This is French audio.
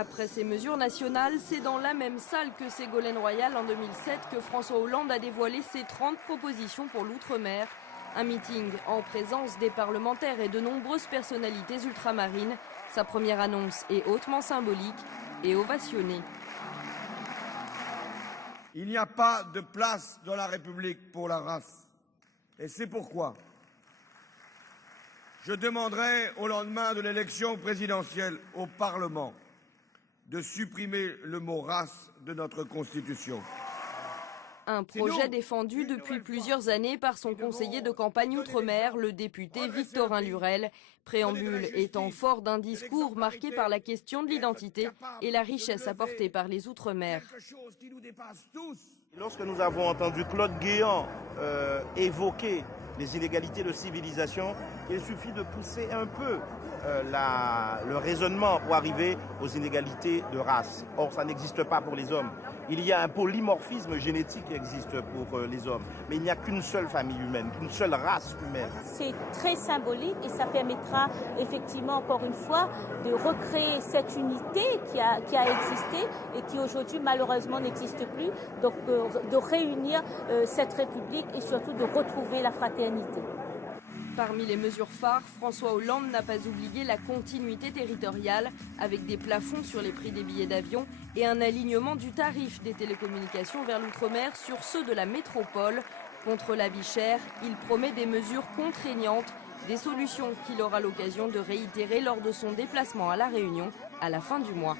Après ces mesures nationales, c'est dans la même salle que Ségolène Royal en 2007 que François Hollande a dévoilé ses 30 propositions pour l'outre-mer. Un meeting en présence des parlementaires et de nombreuses personnalités ultramarines. Sa première annonce est hautement symbolique et ovationnée. Il n'y a pas de place dans la République pour la race. Et c'est pourquoi je demanderai au lendemain de l'élection présidentielle au Parlement de supprimer le mot race de notre Constitution. Un projet défendu depuis plusieurs années par son conseiller de campagne outre-mer, le député Victorin Lurel. Préambule étant fort d'un discours marqué par la question de l'identité et la richesse apportée par les outre-mer. Lorsque nous avons entendu Claude Guéant évoquer les inégalités de civilisation, il suffit de pousser un peu le raisonnement pour arriver aux inégalités de race. Or, ça n'existe pas pour les hommes. Il y a un polymorphisme génétique qui existe pour les hommes, mais il n'y a qu'une seule famille humaine, qu'une seule race humaine. C'est très symbolique et ça permettra effectivement, encore une fois, de recréer cette unité qui a existé et qui aujourd'hui malheureusement n'existe plus, donc de réunir cette République et surtout de retrouver la fraternité. Parmi les mesures phares, François Hollande n'a pas oublié la continuité territoriale avec des plafonds sur les prix des billets d'avion et un alignement du tarif des télécommunications vers l'outre-mer sur ceux de la métropole. Contre la vie chère, il promet des mesures contraignantes, des solutions qu'il aura l'occasion de réitérer lors de son déplacement à La Réunion à la fin du mois.